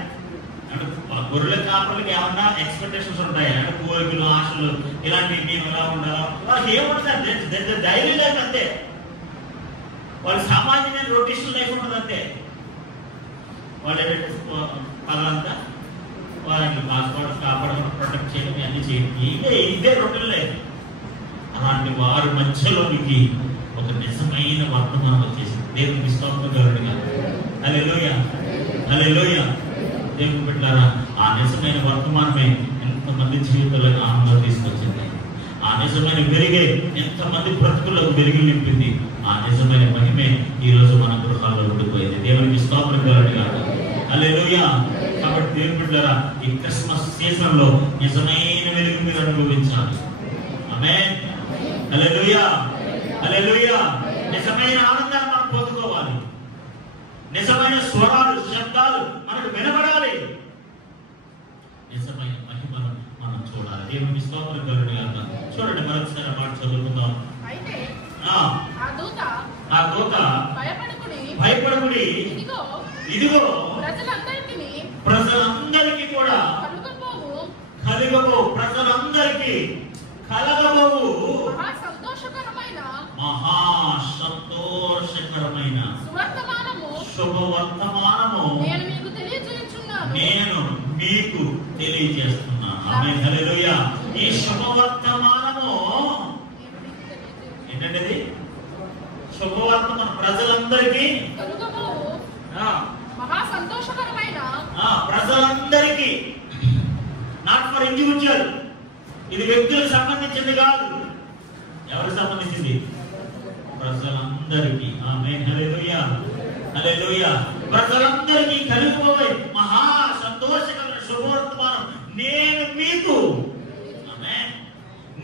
అంటే గొర్రెల కాపరులకి ఏమన్నా ఎక్స్పెక్టేషన్స్ ఉంటాయా? అంటే కోరికలు, ఆశలు ఇలాంటివి మేము ఎలా ఉండాలో వాళ్ళకి ఏముంటుంది? డైలీ లైఫ్ అంతే. వాళ్ళ సామాన్యమైన రొటేషనల్ లైఫ్ ఉంటుంది అంతే. వాళ్ళు ఏంటంటే పగలంతా వాళ్ళని కాపాడు, కాపాడడం, ప్రొటెక్ట్ చేయడం, అన్ని చేయడం, ఇదే రొటీన్ లైఫ్. అలాంటి వారి మధ్యలోనికి ఒక నిజమైన వర్తమానం వచ్చేసింది. దేవునికి స్తోత్రం కలుగుగాక. హల్లెలూయా, హల్లెలూయా. దేవుని బిడ్డలారా, ఆ నిజమైన వర్తమానమే ఎంతమంది జీవితంలో ఆనందం తీసుకొచ్చింది. ఆ నిజమైన వెలుగే ఎంతమంది బ్రతుకులకు వెలుగు నింపింది. ఆ నిజమైన మహిమే ఈ రోజు మన గృహాల్లో ఉండిపోయింది. దేవునికి స్తోత్రం కలుగుగాక. హల్లెలూయా. కాబట్టి దేవుని బిడ్డలారా, ఈ క్రిస్మస్ సీజన్ లో నిజమైన వెలుగు మీరు అనుభవించాలి. ఆమేన్. హల్లెలూయా, హల్లెలూయా. నిజమైన ఆనందాన్ని మనం పొందుకోవాలి. నిజమైన స్వరాలు, శబ్దాలు మనకు వినబడాలి. నిజమైన మహిమను మనం చూడాలి. దేవునికి స్తోత్రం కలుగును గాక. చూడండి మరొకసారి ఆ మాట చదువుకుందాం. అయితే ఆ దూత భయపడకుడి, ఇదిగో ప్రజలందరికీ కూడా కలగబోవు మహా సంతోషకరమైన శుభవర్తమానము నేను మీకు తెలియజేస్తున్నాను. ఆమేన్, హల్లెలూయా. ఈ శుభవర్తమానము ఏంటంటే శుభవర్తమానం ప్రజలందరికీ, ప్రజలందరికీ, నాట్ ఫర్ ఇండివిజువల్. ఇది వ్యక్తులకు సంబంధించింది కాదు. ఎవరికి సంబంధించింది? ప్రజలందరికీ. ఆమేన్, హల్లెలూయా, హల్లెలూయా. ప్రజలందరికీ కలిగిపోయే మహా సంతోషకరమైన శుభవర్తమానం నేను మీకు. ఆమేన్,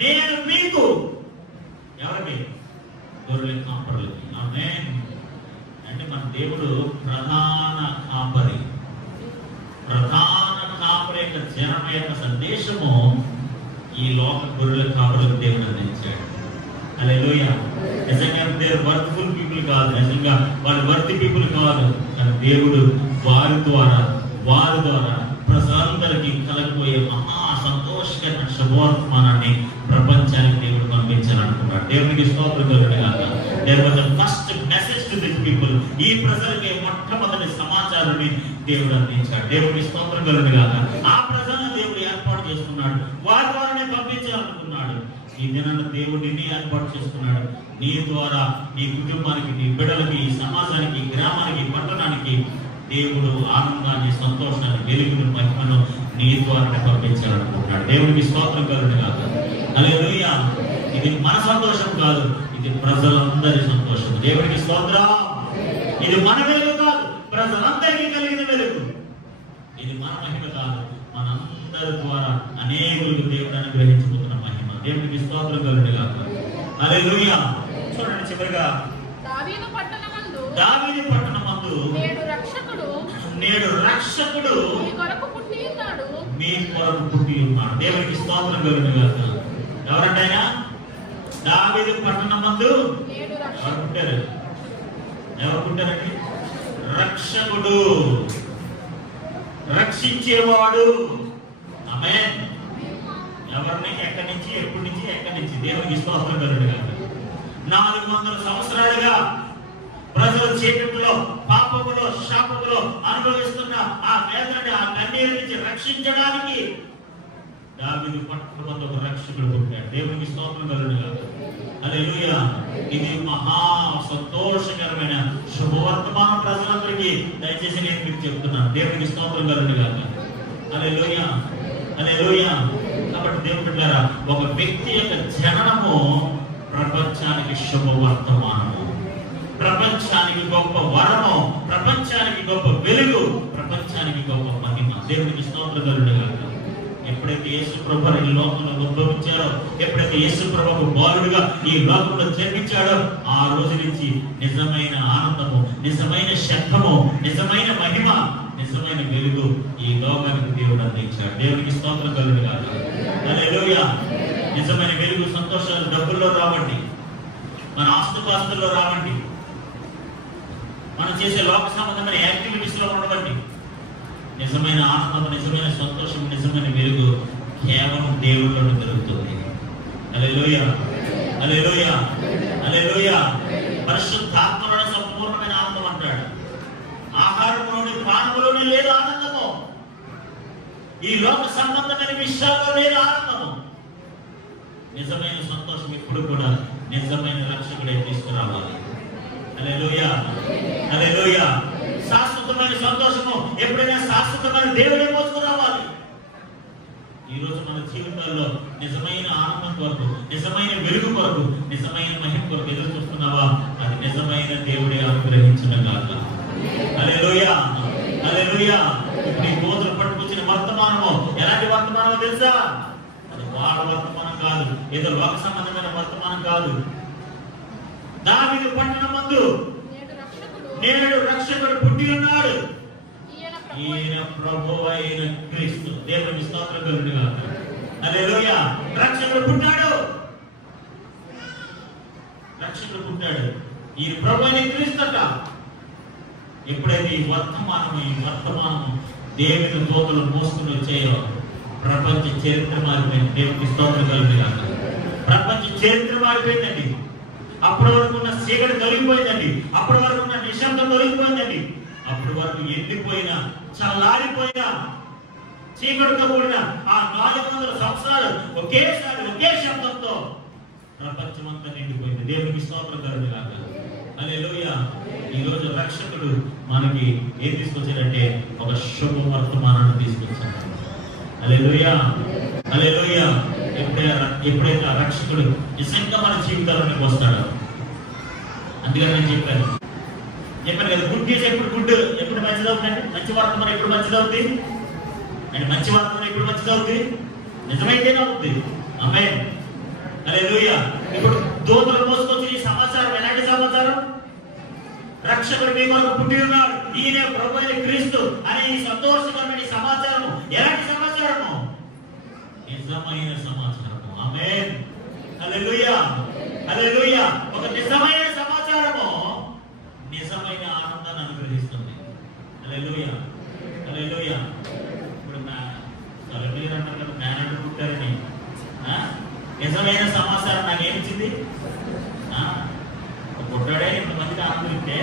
నేను మీకు. ఎవరికి? గొర్రెల కాపరులకి. ఆమేన్. అంటే మన దేవుడు ప్రధాన కాపరి. ప్రధాన కాపరి యొక్క జనం యొక్క సందేశము ఈ లోక గొర్రెల కాపరులకు దేవుడు అందించాడు. హల్లెలూయా. నిజంగా దేర్ వర్త్ఫుల్ పీపుల్ కాదు, నిజంగా వాళ్ళు వర్త్ పీపుల్ కాదు, కానీ దేవుడు వారి ద్వారా ప్రజలందరికీ కలగబోయే మహా సంతోషకరమైన శుభవర్తమానాన్ని ప్రపంచానికి దేవుడు పంపించాలనుకున్నాడు. దేవునికి స్తోత్రం కలుగును గాక. There was the first message to this people. ఈ ప్రజలకి మొట్టమొదటి సమాచారాన్ని దేవుడు అందించాడు. దేవునికి స్తోత్రం కలుగును గాక. ఆ ప్రజలను దేవుడు ఏర్పాటు చేసుకున్నాడు, వారి ద్వారానే పంపించాలనుకున్నాడు. ఈ దినాన్ని దేవుడు నిన్ను ఏర్పాటు చేసుకున్నాడు. నీ ద్వారా నీ కుటుంబానికి, నీ బిడ్డలకి, ఈ సమాజానికి, గ్రామానికి, పట్టణానికి దేవుడు ఆనందాన్ని, సంతోషాన్ని, వెలుగును, మహిమను నీ ద్వారా పంపించాలనుకుంటున్నాడు. దేవునికి స్తోత్రం కలుగును గాక. హల్లెలూయా. ఇది మన సంతోషం కాదు, ఇది ప్రజలందరి సంతోషం. దేవునికి స్తోత్రం. ఇది మన వెలుగు కాదు, ప్రజలందరికీ కలిగిన వెలుగు. ఇది మన మహిమ కాదు, మనందరి ద్వారా అనేకులకు దేవుడు అనుగ్రహించబోతున్న మహిమ. దేవునికి స్తోత్రం కలుగును గాక. హల్లెలూయా. చూడండి చివరిగా దావీదు పట్టణమందు నేడు రక్షకుడు మీ కొరకు పుట్టి ఉన్నాడు. దేవునికి స్తోత్రం కలుగును గాక. ఎవరంటే ఆయన? దావీదు పట్టణమందు ఎవరు పుట్టారండి? రక్షకుడు, రక్షించేవాడు. ఆమేన్. ఎవరిని? ఎక్కడి నుంచి, ఎప్పటి నుంచి, ఎక్కడి నుంచి? దేవునికి స్తోత్రం కలుగును గాక. 400 సంవత్సరాలుగా ప్రజల చీకటిలో, పాపములో, శాపములో అనుభవిస్తున్న ఆ వేదనని, ఆ కన్నీరు నుంచి రక్షించడానికి దావీదు పట్టణమందు ఒక రక్షకుడు పుట్టాడు. దేవునికి స్తోత్రం కలుగును గాక. హల్లెలూయా. ఇది మహా సంతోషకరమైన శుభవర్తమానం ప్రజలందరికీ. దయచేసి నేను మీకు చెప్తున్నాను. దేవునికి స్తోత్రం కలుగును గాక. హల్లెలూయా, హల్లెలూయా. కాబట్టి దేవుని బిడ్డలారా, ఒక వ్యక్తి యొక్క జననము ప్రపంచానికి శుభవర్తమానము, ప్రపంచానికి గొప్ప వరము, ప్రపంచానికి గొప్ప వెలుగు, ప్రపంచానికి గొప్ప మహిమ. దేవునికి స్తోత్రం కలుగును గాక. ఎప్పుడైతే యేసు ప్రభువు ఈ లోకంలో ఉద్భవించారో, ఎప్పుడైతే యేసు ప్రభువు బాలుడుగా ఈ లోకంలో జన్మించాడో, ఆ రోజు నుంచి నిజమైన ఆనందము, నిజమైన శబ్దము, నిజమైన మహిమ, నిజమైన వెలుగు ఈ లోకానికి దేవుడు అందించాడు. దేవునికి స్తోత్రం కలుగును గాక. హల్లెలూయా. నిజమైన వెలుగు, సంతోషాలు డబ్బుల్లో రావండి, మన ఆస్తుపాస్తుల్లో రావండి, మనం చేసే లోక సంబంధమైన యాక్టివిటీస్ లో ఉండవండి. నిజమైన ఆనందం, నిజమైన సంతోషం, నిజమైన వెలుగు కేవలం దేవుళ్ళలో దొరుకుతుంది. హల్లెలూయా, హల్లెలూయా, హల్లెలూయా. పరిశుద్ధాత్మలోనే సంపూర్ణమైన ఆనందం అంటాడు. ఆహారంలోని, పానములోనే లేదు ఆనందము. ఈ లోక సంబంధమైన విషయాల్లో లేదు ఆనందము. నిజమైన సంతోషం ఎప్పుడు కూడా నిజమైన రక్షకుడే తీసుకురావాలి. హల్లెలూయా, హల్లెలూయా. శాశ్వతమైన సంతోషము ఎప్పుడైనా శాశ్వతమైన దేవుడే మోసుకురావాలి. ఈ రోజు మన జీవితాల్లో నిజమైన ఆనందం కొరకు, నిజమైన వెలుగు కొరకు, నిజమైన మహిమ కొరకు ఎదురు చూస్తున్నావా? అది నిజమైన దేవుడే అనుగ్రహించును గాక. హల్లెలూయా, హల్లెలూయా. నీ కోతులు పట్టుకొచ్చిన వర్తమానము ఎలాంటి వర్తమానమో తెలుసా? అది వాళ్ళ వర్తమానం కాదు, ఏదో లోక సంబంధమైన వర్తమానం కాదు. దావీదు పట్టణమందు నేడు రక్షకుడు పుట్టి ఉన్నాడు, ఈయన ప్రభువు అయిన క్రీస్తు. దేవుని స్తోత్రం కలుగును గాక. హల్లెలూయా. రక్షకుడు పుట్టాడు, రక్షకుడు పుట్టాడు. ఈ ప్రభు అయిన క్రీస్తు అట. ఎప్పుడైతే ఈ వర్తమానము దేవుని దూతలు మోసుకుని వచ్చాయో ప్రపంచ చరిత్ర మారిపోయింది. దేవునికి స్తోత్రం కలుగును గాక. ప్రపంచ చరిత్ర మారిపోయిందండి. అప్పటి వరకు ఉన్న చీకటి తొలగిపోయిందండి, అప్పటి వరకు ఉన్న నిశ్శబ్దం తొలగిపోయిందండి, అప్పటి వరకు ఎండిపోయిన చల్లారిపోయిన చీకటితో కూడిన ఆ 400 సంవత్సరాలు ఒకేసారి ఒకే శబ్దంతో ప్రపంచమంతా నిండిపోయింది. దేవునికి స్తోత్రం కలుగును గాక. హల్లెలూయా. ఈ రోజు రక్షకుడు మనకి ఏం తీసుకొచ్చాడంటే ఒక శుభ వర్తమానాన్ని తీసుకొచ్చాడు. హల్లెలూయా, హల్లెలూయా. ఎప్పుడైతే ఆ రక్షకుడు నిజంగా మన జీవితాల్లోకి వస్తాడో, అందుకని నేను చెప్పాను కదా, గుడ్ న్యూస్ ఎప్పుడు మంచిదవుతుందండి? మంచి వర్తమానం ఎప్పుడు మంచిదవుతుంది అంటే మంచి వర్తమానం ఎప్పుడు మంచిదవుతుంది? నిజమైతేనే అవుతుంది. ఆమేన్. హల్లెలూయా. ఇప్పుడు దూతలు మోసుకొచ్చి ఈ సమాచారం ఎలాంటి సమాచారం? రక్షకుడు మీ కొరకు పుట్టి ఉన్నాడు, ఈయన ప్రభు అయిన క్రీస్తు అనే ఈ సంతోషకరమైన సమాచారము ఎలాంటి సమాచారము? నిజమైన సమాచారము. ఆమేన్. హల్లెలూయా, హల్లెలూయా. ఒక నిజమైన సమాచారము నిజమైన ఆనందాన్ని అనుగ్రహిస్తుంది. హల్లెలూయా, హల్లెలూయా. ఇప్పుడు మీరు అంటారు కదా, మేనల్ని పుట్టారని. నిజమైన సమాచారం నాకేమిచ్చింది? పుట్టాడే ఇంతమందికి ఆనందం ఇస్తే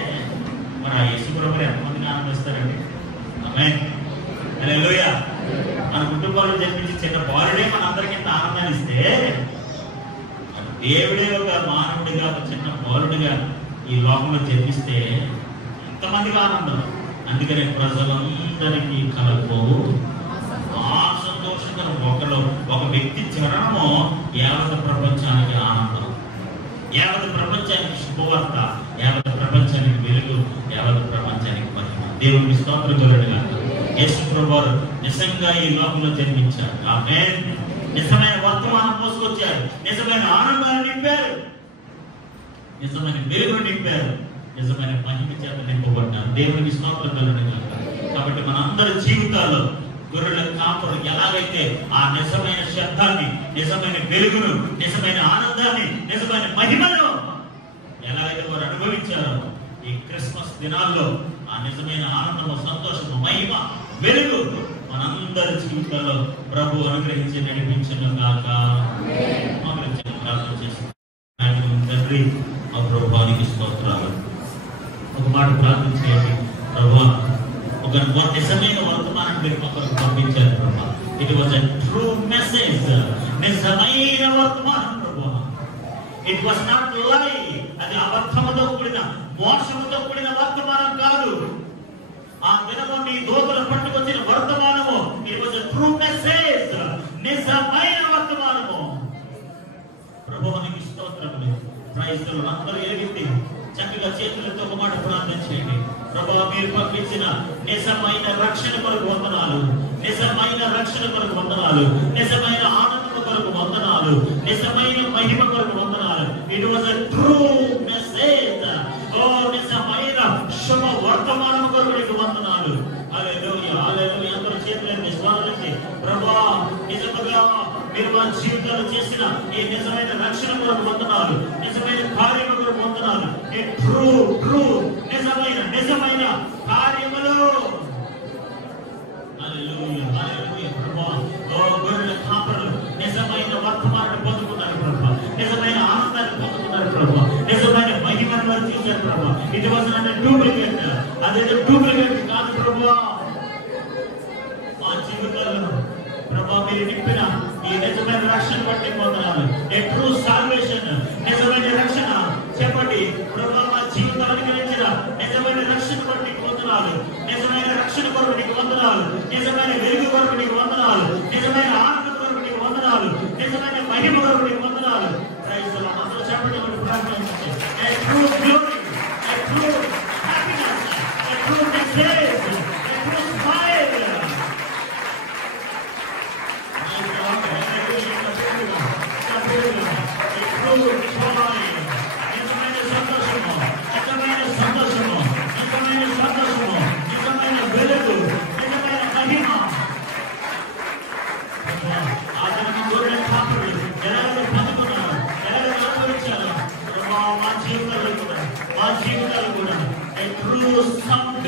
మరి ఆ యేసు ప్రభువు ఎంతమందికి ఆనందిస్తారండి? ఆమేన్. హల్లెలూయా. మన కుటుంబంలో జన్మించి చిన్న బాలుడే మనందరికీ ఇంత ఆనందాన్ని ఇస్తే, దేవుడే ఒక మానవుడిగా ఒక చిన్న బాలుడిగా ఈ లోకంలో జన్మిస్తే ఎంతమందికి ఆనందం. అందుకనే ప్రజలందరికీ కలగబోవు ఆ సంతోషకరం ఒక వ్యక్తి చరణము యావత్ ప్రపంచానికి ఆనందం, యావత్ ప్రపంచానికి శుభవార్త, యావత్ ప్రపంచానికి వెలుగు, యావత్ ప్రపంచానికి మహిమ. దేవునికి స్తోత్రం కలుగును గాక. యేసు ప్రభువు నిజంగా ఈ లోకంలో జన్మించారు. ఆమేన్. నిజమైన వర్తమానం మోసుకొచ్చారు, నిజమైన ఆనందాన్ని నింపారు, నిజమైన వెలుగును నింపారు, నిజమైన మహిమ చేత నింపబడ్డారు. దేవునికి స్తోత్రం కలుగును గాక. కాబట్టి మన అందరి జీవితాల్లో గొర్రెల కాపరు ఎలాగైతే ఆ నిజమైన శబ్దాన్ని, నిజమైన వెలుగును, నిజమైన ఆనందాన్ని, నిజమైన మహిమను ఎలాగైతే వారు అనుభవించారో, ఈ క్రిస్మస్ దినాల్లో ఆ నిజమైన ఆనందము, సంతోషము, మహిమ, వెలుగు మనందరి జీవితాల్లో ప్రభు అనుగ్రహించి నడిపించను గాక. ప్రార్థన చేసి తండ్రి, ఆ ప్రభువానికి స్తోత్రాలు. ఒక మాట ప్రార్థన చేయండి. ప్రభువా, ఒక నిజమైన వర్తమానం మీరు మాకు పంపించారు ప్రభా. It was a true message. నిజమైన వర్తమానం ప్రభా. ఇట్ వాజ్ నాట్ లై. అది అబద్ధముతో కూడిన, మోసముతో కూడిన వర్తమానం కాదు. ఆ దినము నీ దూతలు పట్టుకొచ్చిన వర్తమానము it was a true message. నిజమైన వర్తమానము. ప్రభువానికి స్తోత్రములు. Praise the lord. అందరూ ఎలుగెత్తి చక్కగా చేతులతో ఒక మాట ప్రార్థన చేయండి. ప్రభువా, మీరు పంపించిన నిజమైన రక్షణ కొరకు వందనాలు, నిజమైన రక్షణ కొరకు వందనాలు, నిజమైన ఆనందం కొరకు వందనాలు, నిజమైన మహిమ కొరకు వందనాలు. It was a true message. ఓ నిజమైన శుభ వర్తమానం కొరకు నీకు వందనాలు. హల్లెలూయా, హల్లెలూయా. అందరూ చేతులెత్తి స్వాగతించి, ప్రభువా, నిజముగా మీరు మా జీవితాలు చేసిన ఈ నిజమైన రక్షణ కొరకు వందనాలు, నిజమైన కార్యము కొరకు వందనాలు. ట్రూ నిజమైన కార్యములు. హల్లెలూయా, హల్లెలూయా. ప్రభువా, ఓ గొర్రెల కాపరులు నిజమైన వర్తమానాన్ని పొందుకున్నారు ప్రభువా, నిజమైన ఆనందాన్ని పొందుకున్నారు ప్రభువా, నిజమైన మహిమను వారు చూశారు ప్రభువా. It was not a duplicate. అదేదో డూప్లికేట్ కాదు ప్రభువా. మా జీవితాలను ప్రభువా మీరు నింపిన ఈ నిజమైన రక్షణ బట్టి పొందనాలు. ఏ ట్రూ సాల్వేషన్, నిజమైన రక్షణ చెప్పండి ప్రభువా. మా జీవితాలను గురించిన నిజమైన రక్షణ బట్టి పొందనాలు, నిజమైన రక్షణ కొరకు నీకు వందనాలు, నిజమైన వెలుగు కొరకు నీకు వందనాలు, నిజమైన ఆనందం కొరకు నీకు వందనాలు, నిజమైన మహిమ కొరకు నీకు వందనాలు. Praise the lord. అందరూ చెప్పండి, ప్రార్థించండి. A true glory, a true happiness, a true message, a true smile. మా జీవితాలు కూడా ట్రూ సౌండ్,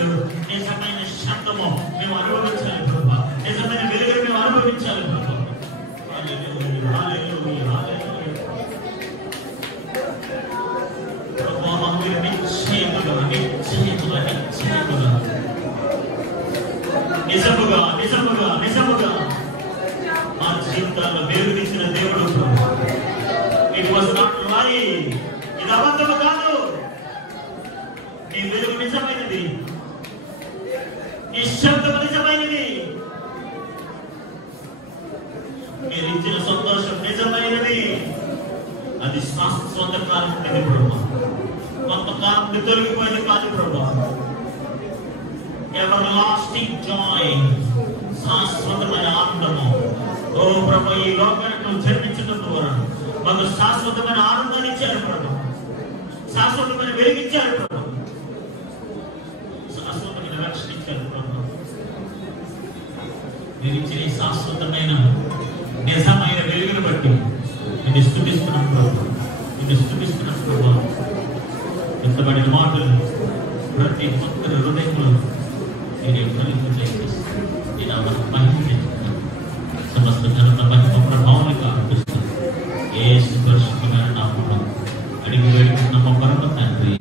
నిజమైన శబ్దము మేము అనుభవించాలి ప్రభా, నిజమైన వెలుగును మేము అనుభవించాలి ప్రభా. హల్లెలూయా, హల్లెలూయా, హల్లెలూయా. ప్రభా మాకు నిశ్చయముగా నిశ్చయముగా నిశ్చయముగా నిజముగా నిజముగా నిజముగా మా జీవితాల్లో వెలుగునిచ్చిన దేవుడు ప్రభా. ఇట్ వాస్ నాట్ లై, ఇది అబద్ధము కాదు. నీ వెలుగు నిజమైనది, నీ శబ్దము నిజమైనది, మీరు ఇచ్చిన సంతోషం నిజమైనది. అది శాశ్వత కాలం ఉండేది ప్రభా, కొంతకాలం తొలగిపోయింది కాదు ప్రభా. ఎవర్ లాస్టింగ్ జాయ్, శాశ్వతమైన ఆనందము. ఓ ప్రభా, ఈ లోకానికి జన్మించడం ద్వారా మాకు శాశ్వతమైన ఆనందాన్ని ఇచ్చారు ప్రభా, శాశ్వతమైన వెలిగించారు ప్రభా, శాశ్వతమైన రక్షణ ఇచ్చారు ప్రభా. మీరు ఇచ్చిన ఈ శాశ్వతమైన నిజమైన వెలుగును బట్టి నేను స్తుతిస్తున్నాం ప్రభా, నేను స్తుతిస్తున్నాం ప్రభా. ఎంతబడిన మాటలు ప్రతి ఒక్కరి హృదయంలో మీరే ఫలింపజేస్తారు. నేను మహిమిస్తున్నాను. సమస్త ఘనత మహిమ ప్రభావానికి అర్పిస్తాను. యేసు పరిశుద్ధమైన నామములో అడిగి వేడుకున్న మా పరమ తండ్రి.